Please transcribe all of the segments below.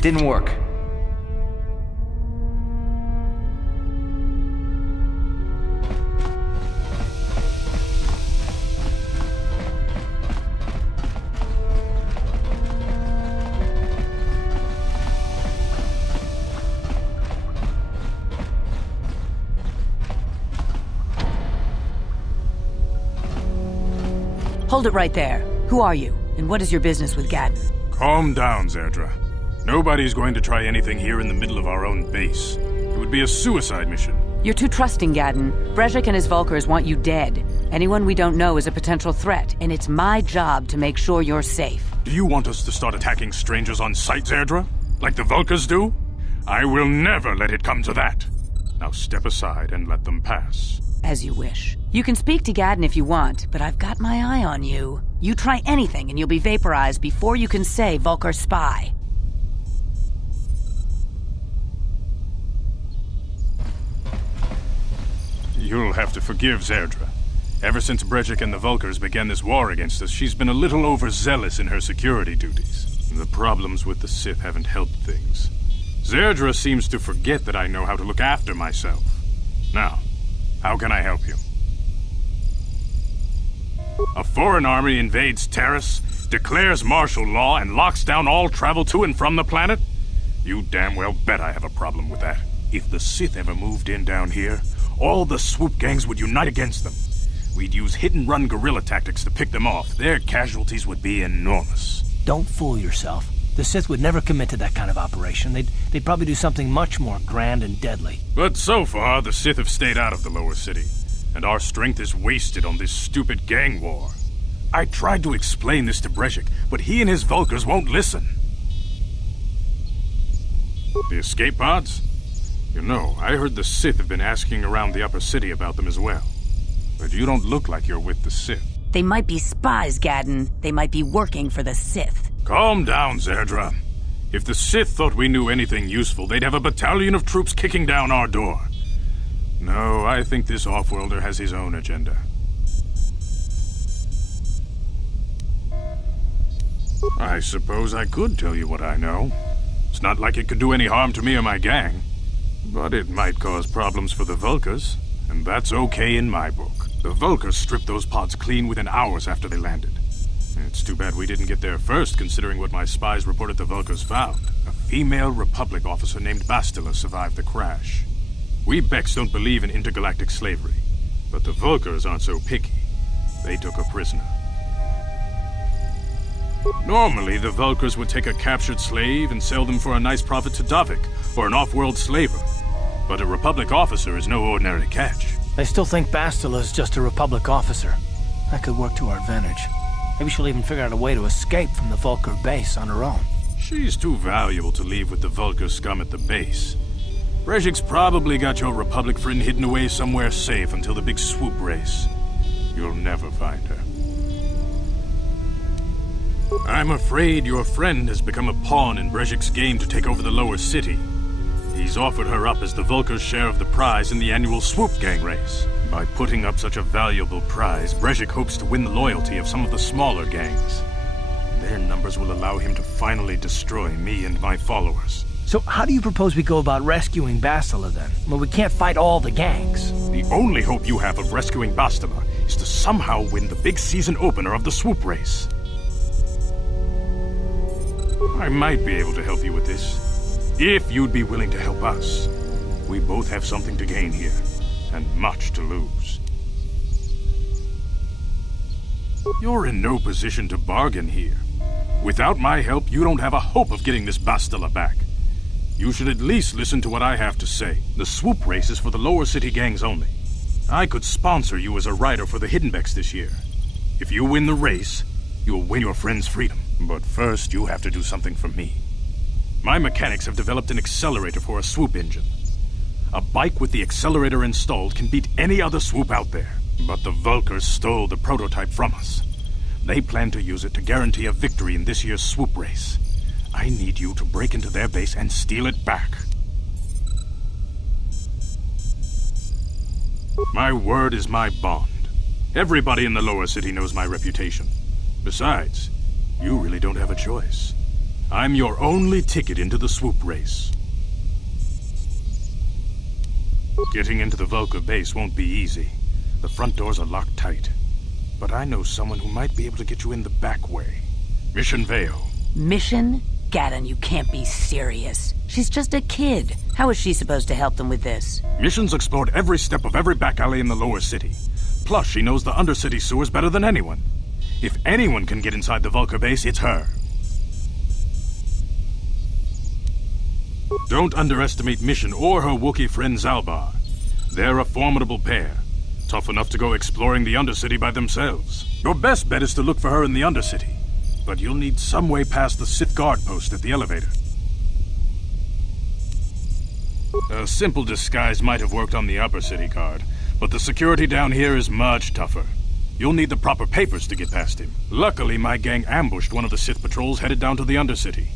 Didn't work. Hold it right there. Who are you, and what is your business with Gadon? Calm down, Zerdra. Nobody's going to try anything here in the middle of our own base. It would be a suicide mission. You're too trusting, Gadon. Brejik and his Vulkars want you dead. Anyone we don't know is a potential threat, and it's my job to make sure you're safe. Do you want us to start attacking strangers on sight, Zerdra? Like the Vulkars do? I will never let it come to that. Now step aside and let them pass. As you wish. You can speak to Gadon if you want, but I've got my eye on you. You try anything and you'll be vaporized before you can say Vulkar spy. You'll have to forgive Zerdra. Ever since Brejik and the Vulkars began this war against us, she's been a little overzealous in her security duties. The problems with the Sith haven't helped things. Zerdra seems to forget that I know how to look after myself. Now, how can I help you? A foreign army invades Terrace, declares martial law, and locks down all travel to and from the planet? You damn well bet I have a problem with that. If the Sith ever moved in down here, all the swoop gangs would unite against them. We'd use hit-and-run guerrilla tactics to pick them off. Their casualties would be enormous. Don't fool yourself. The Sith would never commit to that kind of operation. They'd probably do something much more grand and deadly. But so far, the Sith have stayed out of the lower city, and our strength is wasted on this stupid gang war. I tried to explain this to Brejik, but he and his Vulkars won't listen. The escape pods? You know, I heard the Sith have been asking around the upper city about them as well. But you don't look like you're with the Sith. They might be spies, Gadon. They might be working for the Sith. Calm down, Zerdra. If the Sith thought we knew anything useful, they'd have a battalion of troops kicking down our door. No, I think this off-worlder has his own agenda. I suppose I could tell you what I know. It's not like it could do any harm to me or my gang. But it might cause problems for the Vulkars, and that's okay in my book. The Vulkars stripped those pods clean within hours after they landed. It's too bad we didn't get there first, considering what my spies reported the Vulkars found. A female Republic officer named Bastila survived the crash. We Beks don't believe in intergalactic slavery, but the Vulkars aren't so picky. They took a prisoner. Normally, the Vulkars would take a captured slave and sell them for a nice profit to Davik, or an off-world slaver. But a Republic officer is no ordinary catch. I still think Bastila is just a Republic officer. That could work to our advantage. Maybe she'll even figure out a way to escape from the Vulkar base on her own. She's too valuable to leave with the Vulkar scum at the base. Brejik's probably got your Republic friend hidden away somewhere safe until the big swoop race. You'll never find her. I'm afraid your friend has become a pawn in Brejik's game to take over the lower city. He's offered her up as the Vulkar's share of the prize in the annual swoop gang race. By putting up such a valuable prize, Brejik hopes to win the loyalty of some of the smaller gangs. Their numbers will allow him to finally destroy me and my followers. So how do you propose we go about rescuing Bastila then? Well, we can't fight all the gangs. The only hope you have of rescuing Bastila is to somehow win the big season opener of the swoop race. I might be able to help you with this, if you'd be willing to help us. We both have something to gain here, and much to lose. You're in no position to bargain here. Without my help, you don't have a hope of getting this Bastila back. You should at least listen to what I have to say. The swoop race is for the lower city gangs only. I could sponsor you as a rider for the Hidden Beks this year. If you win the race, you'll win your friend's freedom. But first, you have to do something for me. My mechanics have developed an accelerator for a swoop engine. A bike with the accelerator installed can beat any other swoop out there. But the Vulkars stole the prototype from us. They plan to use it to guarantee a victory in this year's swoop race. I need you to break into their base and steal it back. My word is my bond. Everybody in the lower city knows my reputation. Besides, you really don't have a choice. I'm your only ticket into the swoop race. Getting into the Vulcar base won't be easy. The front doors are locked tight. But I know someone who might be able to get you in the back way. Mission Vale. Mission? Gadon, you can't be serious. She's just a kid. How is she supposed to help them with this? Mission's explored every step of every back alley in the lower city. Plus, she knows the Undercity sewers better than anyone. If anyone can get inside the Vulcar base, it's her. Don't underestimate Mission or her Wookiee friend Zalbar. They're a formidable pair. Tough enough to go exploring the Undercity by themselves. Your best bet is to look for her in the Undercity. But you'll need some way past the Sith guard post at the elevator. A simple disguise might have worked on the Upper City guard, but the security down here is much tougher. You'll need the proper papers to get past him. Luckily, my gang ambushed one of the Sith patrols headed down to the Undercity.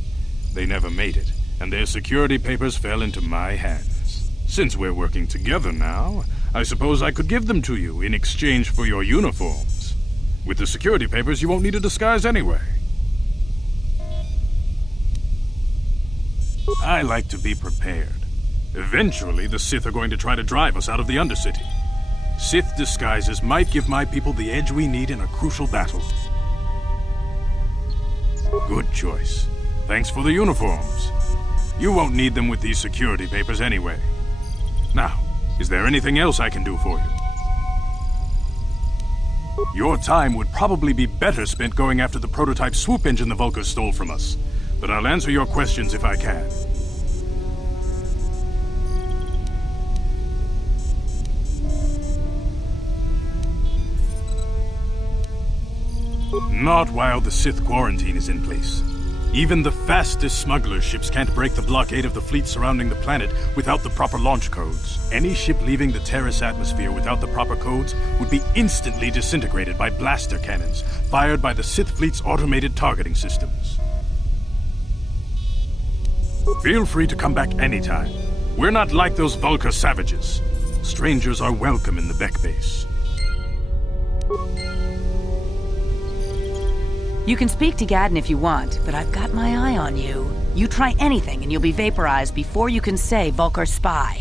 They never made it, and their security papers fell into my hands. Since we're working together now, I suppose I could give them to you in exchange for your uniforms. With the security papers, you won't need a disguise anyway. I like to be prepared. Eventually, the Sith are going to try to drive us out of the Undercity. Sith disguises might give my people the edge we need in a crucial battle. Good choice. Thanks for the uniforms. You won't need them with these security papers anyway. Now, is there anything else I can do for you? Your time would probably be better spent going after the prototype swoop engine the Vulcans stole from us. But I'll answer your questions if I can. Not while the Sith quarantine is in place. Even the fastest smuggler ships can't break the blockade of the fleet surrounding the planet without the proper launch codes. Any ship leaving the Terrace atmosphere without the proper codes would be instantly disintegrated by blaster cannons fired by the Sith fleet's automated targeting systems. Feel free to come back anytime. We're not like those Vulcar savages. Strangers are welcome in the Beck base. You can speak to Gadon if you want, but I've got my eye on you. You try anything and you'll be vaporized before you can say Vulcar spy.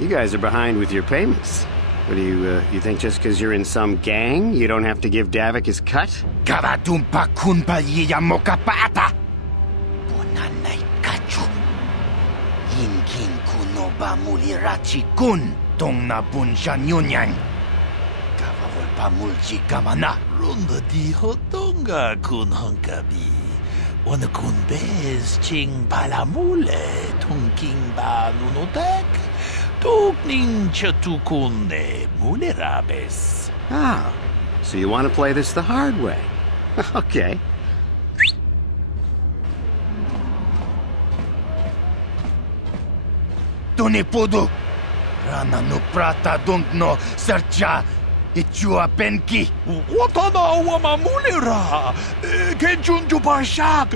You guys are behind with your payments. What do you think just because you're in some gang, you don't have to give Davik his cut? Karatumpa kunpa yiyamoka paata! Bonanay kachu. Hinkin kuno ba mulirachi kun tong na bunsha nyunyang. Kavavol pa mulchi kamana. Runda di hotonga kun honkabi. Wana kun bez ching palamule tungking ba nunotek. Tukning chatukunde mulerabes. Ah, So you want to play this the hard way? Okay. To ne pudu. Rana no prata don't no sercha. Ichua penki. Watana wamamulira. Kenjunju bashak.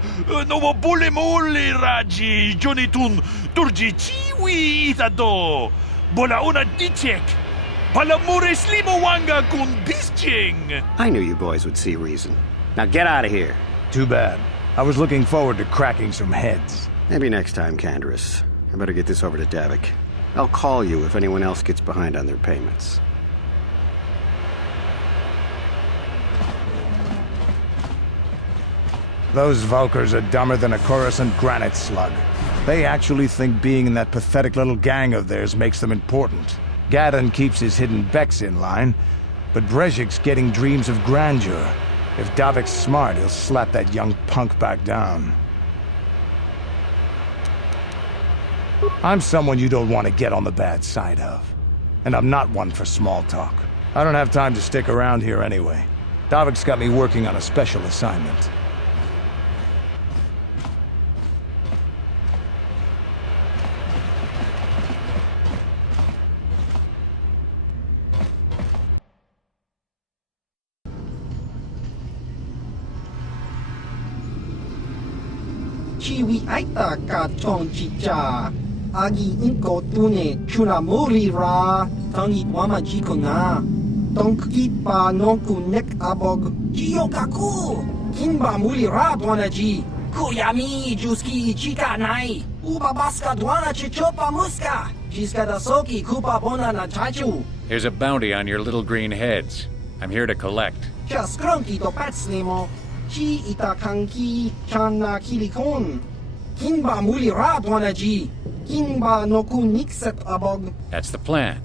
No bulimuli raji. Jonitun turji chiwi itado. Bola una dichek. Balamure slimawanga kun bisching. I knew you boys would see reason. Now get out of here. Too bad. I was looking forward to cracking some heads. Maybe next time, Canderous. I better get this over to Davik. I'll call you if anyone else gets behind on their payments. Those Vulkars are dumber than a Coruscant granite slug. They actually think being in that pathetic little gang of theirs makes them important. Gadon keeps his hidden Becks in line, but Brezhik's getting dreams of grandeur. If Davik's smart, he'll slap that young punk back down. I'm someone you don't want to get on the bad side of. And I'm not one for small talk. I don't have time to stick around here anyway. Davik's got me working on a special assignment. Chiwi aita ka chong chicha. Agi inko tune chuna muri ra. Tangi wama jiko na. Tonki pa nonku nek abog. Jiyokaku. Kinba muri ra dwana ji. Kuyami juski ichika nai. Uba baska dwana chichopa muska. Jiska da soki kupa bona na chachu. There's a bounty on your little green heads. I'm here to collect. Just grunky to patslimo. Chi itakanki chana kilikon. Kinba muli ra dwana ji. Kinba noku nikset abog. That's the plan.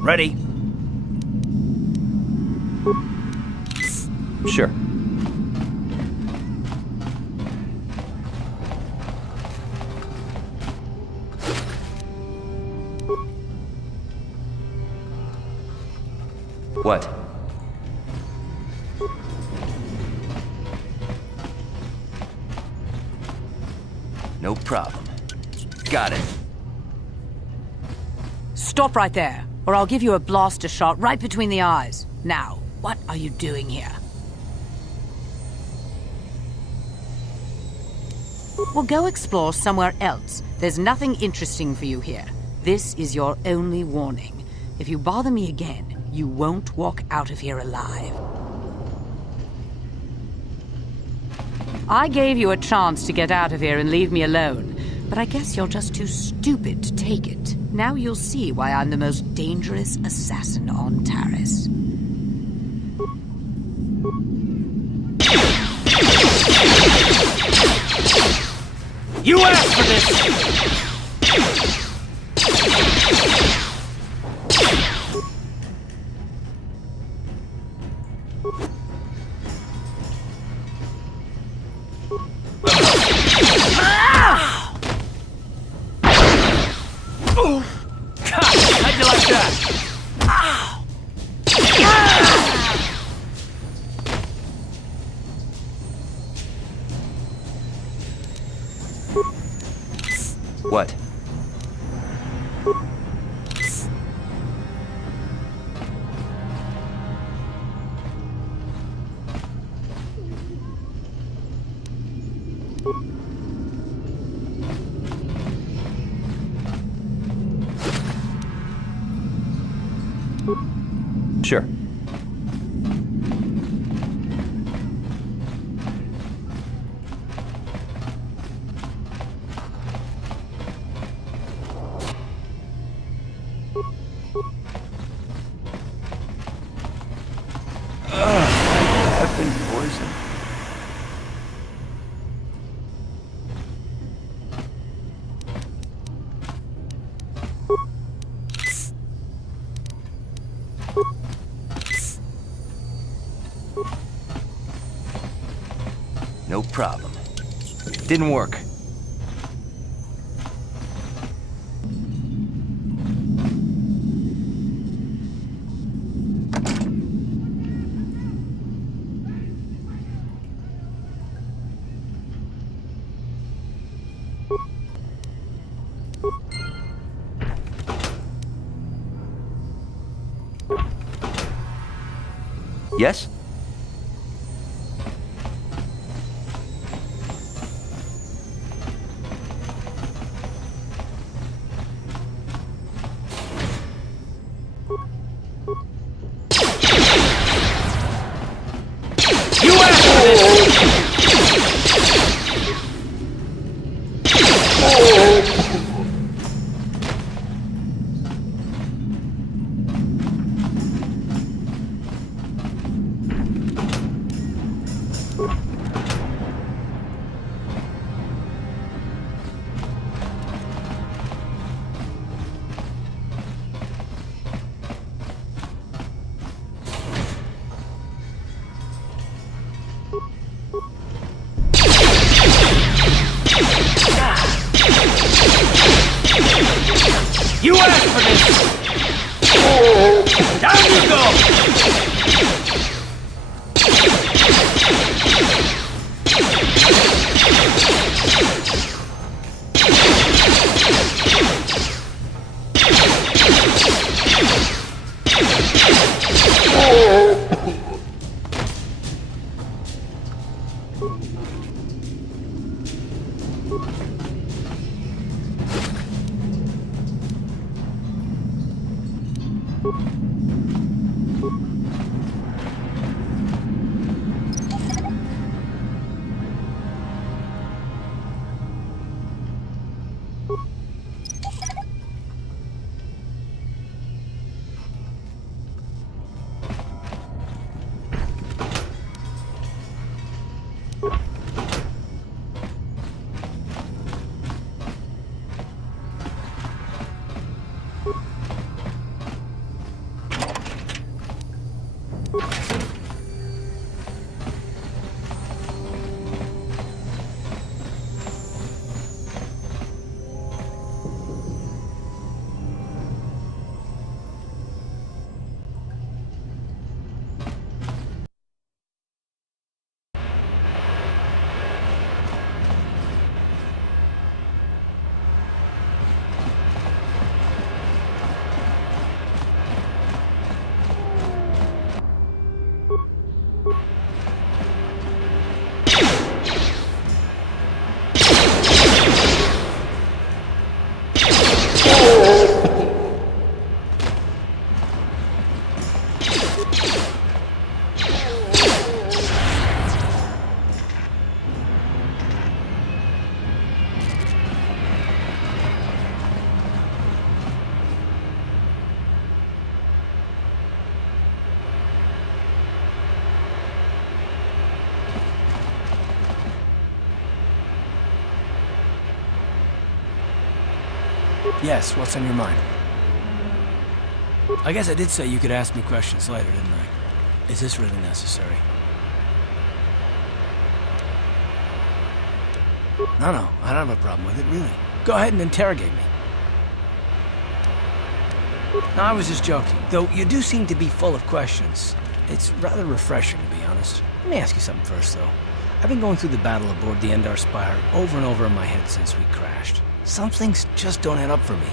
Ready? Sure. What? No problem. Got it. Stop right there, or I'll give you a blaster shot right between the eyes. Now, what are you doing here? Well, go explore somewhere else. There's nothing interesting for you here. This is your only warning. If you bother me again, you won't walk out of here alive. I gave you a chance to get out of here and leave me alone, but I guess you're just too stupid to take it. Now you'll see why I'm the most dangerous assassin on Taris. You asked for this! What? Sure. I've been poisoned. No problem. Didn't work. Yes? You asked for this! Down you go! Yes, what's on your mind? I guess I did say you could ask me questions later, didn't I? Is this really necessary? No, I don't have a problem with it, really. Go ahead and interrogate me. No, I was just joking. Though you do seem to be full of questions. It's rather refreshing, to be honest. Let me ask you something first, though. I've been going through the battle aboard the Endar Spire over and over in my head since we crashed. Some things just don't add up for me.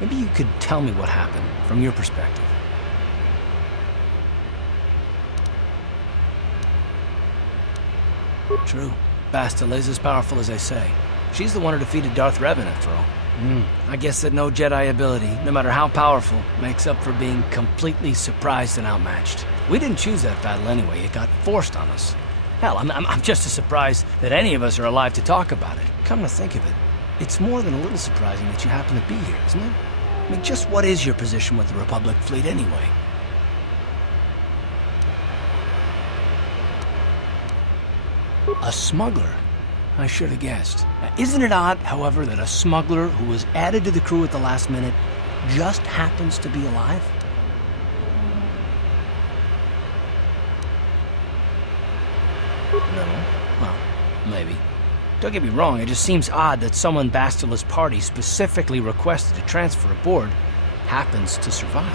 Maybe you could tell me what happened, from your perspective. True. Bastila is as powerful as they say. She's the one who defeated Darth Revan, after all. I guess that no Jedi ability, no matter how powerful, makes up for being completely surprised and outmatched. We didn't choose that battle anyway. It got forced on us. Hell, I'm just as surprised that any of us are alive to talk about it. Come to think of it, it's more than a little surprising that you happen to be here, isn't it? I mean, just what is your position with the Republic fleet anyway? A smuggler? I should have guessed. Isn't it odd, however, that a smuggler who was added to the crew at the last minute just happens to be alive? No? Well, maybe. Don't get me wrong, it just seems odd that someone Bastila's party specifically requested to transfer aboard happens to survive.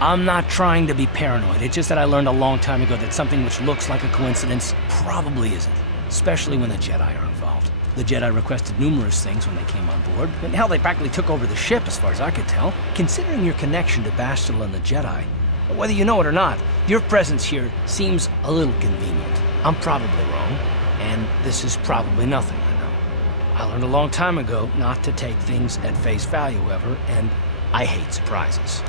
I'm not trying to be paranoid, it's just that I learned a long time ago that something which looks like a coincidence probably isn't, especially when the Jedi are involved. The Jedi requested numerous things when they came on board, and hell, they practically took over the ship as far as I could tell. Considering your connection to Bastila and the Jedi, whether you know it or not, your presence here seems a little convenient. I'm probably wrong, and this is probably nothing, I know. I learned a long time ago not to take things at face value ever, and I hate surprises.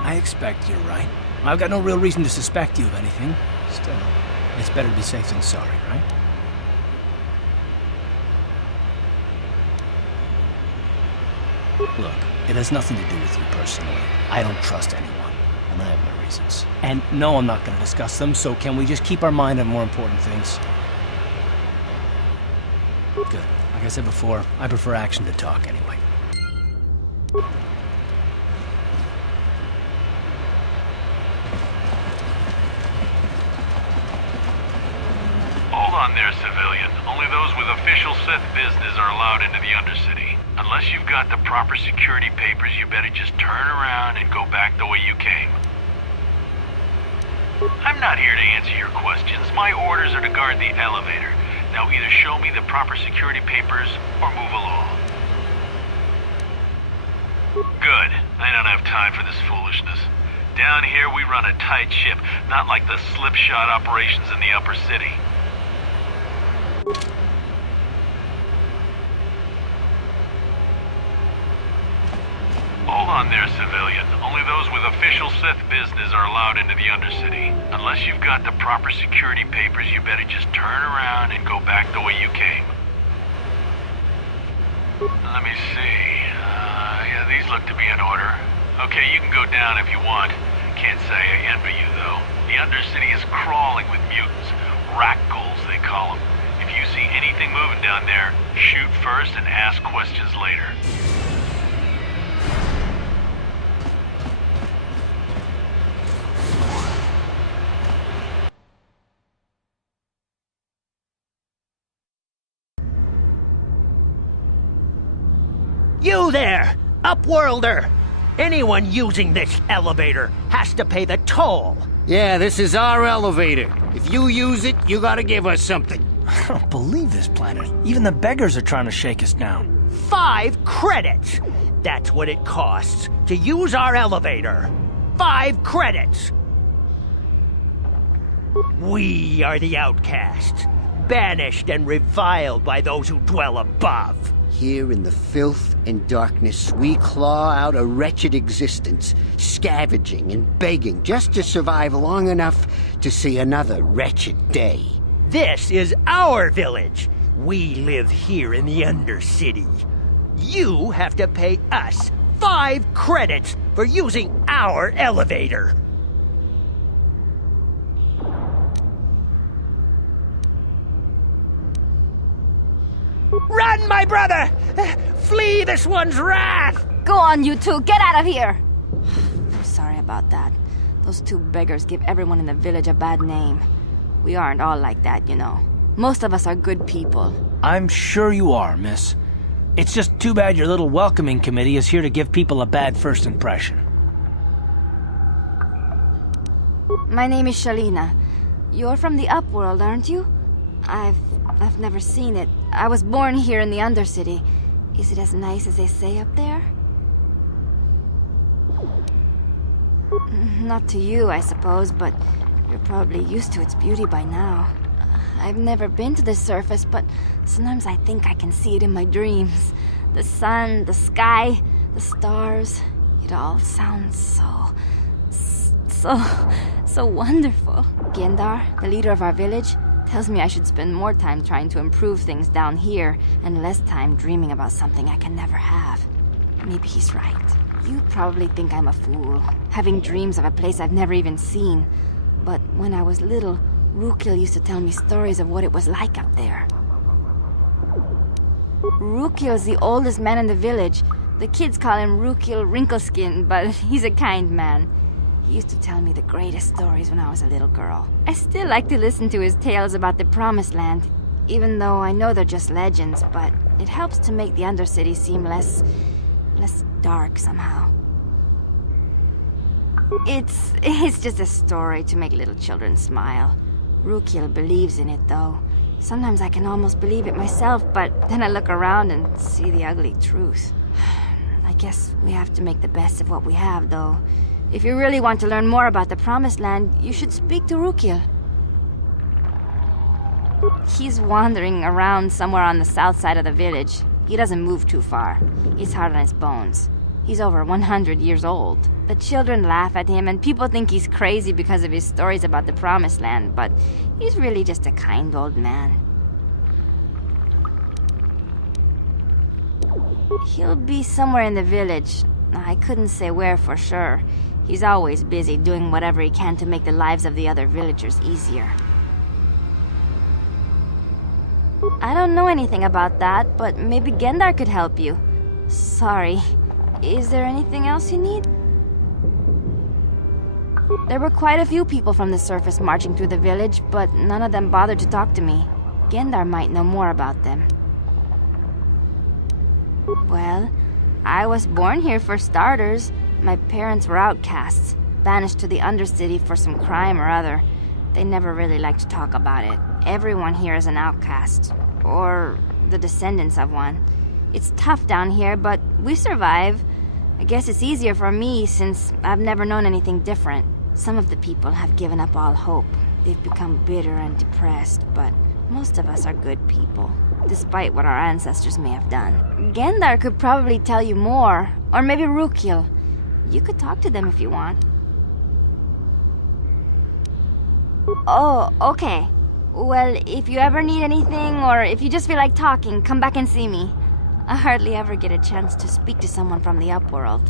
I expect you're right. I've got no real reason to suspect you of anything. Still, it's better to be safe than sorry, right? Look, it has nothing to do with you personally. I don't trust anyone, and I have my reasons. And no, I'm not going to discuss them, so can we just keep our mind on more important things? Good. Like I said before, I prefer action to talk anyway. Hold on there, civilian. Only those with official Sith business are allowed into the Undercity. Unless you've got the proper security papers, you better just turn around and go back the way you came. I'm not here to answer your questions. My orders are to guard the elevator. Now either show me the proper security papers or move along. Good. I don't have time for this foolishness. Down here we run a tight ship, not like the slipshod operations in the upper city. Hold on there, civilian. Only those with official Sith business are allowed into the Undercity. Unless you've got the proper security papers, you better just turn around and go back the way you came. Let me see. Yeah, these look to be in order. Okay, you can go down if you want. Can't say I envy you, though. The Undercity is crawling with mutants. Rat-ghouls, they call them. If you see anything moving down there, shoot first and ask questions later. You there, Upworlder! Anyone using this elevator has to pay the toll. Yeah, this is our elevator. If you use it, you gotta give us something. I don't believe this planet. Even the beggars are trying to shake us down. 5 credits! That's what it costs to use our elevator. 5 credits! We are the outcasts, banished and reviled by those who dwell above. Here in the filth and darkness, we claw out a wretched existence, scavenging and begging just to survive long enough to see another wretched day. This is our village. We live here in the Undercity. You have to pay us 5 credits for using our elevator. Run, my brother! Flee this one's wrath! Go on, you two. Get out of here! I'm sorry about that. Those 2 beggars give everyone in the village a bad name. We aren't all like that, you know. Most of us are good people. I'm sure you are, miss. It's just too bad your little welcoming committee is here to give people a bad first impression. My name is Shalina. You're from the Upworld, aren't you? I've never seen it. I was born here in the Undercity. Is it as nice as they say up there? Not to you, I suppose, but you're probably used to its beauty by now. I've never been to the surface, but sometimes I think I can see it in my dreams. The sun, the sky, the stars. It all sounds so wonderful. Gendar, the leader of our village, tells me I should spend more time trying to improve things down here and less time dreaming about something I can never have. Maybe he's right. You probably think I'm a fool, having dreams of a place I've never even seen. But when I was little, Rukil used to tell me stories of what it was like up there. Rukil's the oldest man in the village. The kids call him Rukil Wrinkleskin, but he's a kind man. He used to tell me the greatest stories when I was a little girl. I still like to listen to his tales about the Promised Land, even though I know they're just legends, but it helps to make the Undercity seem less dark somehow. It's just a story to make little children smile. Rukil believes in it, though. Sometimes I can almost believe it myself, but then I look around and see the ugly truth. I guess we have to make the best of what we have, though. If you really want to learn more about the Promised Land, you should speak to Rukil. He's wandering around somewhere on the south side of the village. He doesn't move too far. He's hard on his bones. He's over 100 years old. The children laugh at him, and people think he's crazy because of his stories about the Promised Land, but he's really just a kind old man. He'll be somewhere in the village. I couldn't say where for sure. He's always busy doing whatever he can to make the lives of the other villagers easier. I don't know anything about that, but maybe Gendar could help you. Sorry. Is there anything else you need? There were quite a few people from the surface marching through the village, but none of them bothered to talk to me. Gendar might know more about them. Well, I was born here for starters. My parents were outcasts, banished to the Undercity for some crime or other. They never really liked to talk about it. Everyone here is an outcast, or the descendants of one. It's tough down here, but we survive. I guess it's easier for me since I've never known anything different. Some of the people have given up all hope. They've become bitter and depressed, but most of us are good people, despite what our ancestors may have done. Gendar could probably tell you more, or maybe Rukil. You could talk to them if you want. Oh, okay. Well, if you ever need anything, or if you just feel like talking, come back and see me. I hardly ever get a chance to speak to someone from the Upworld.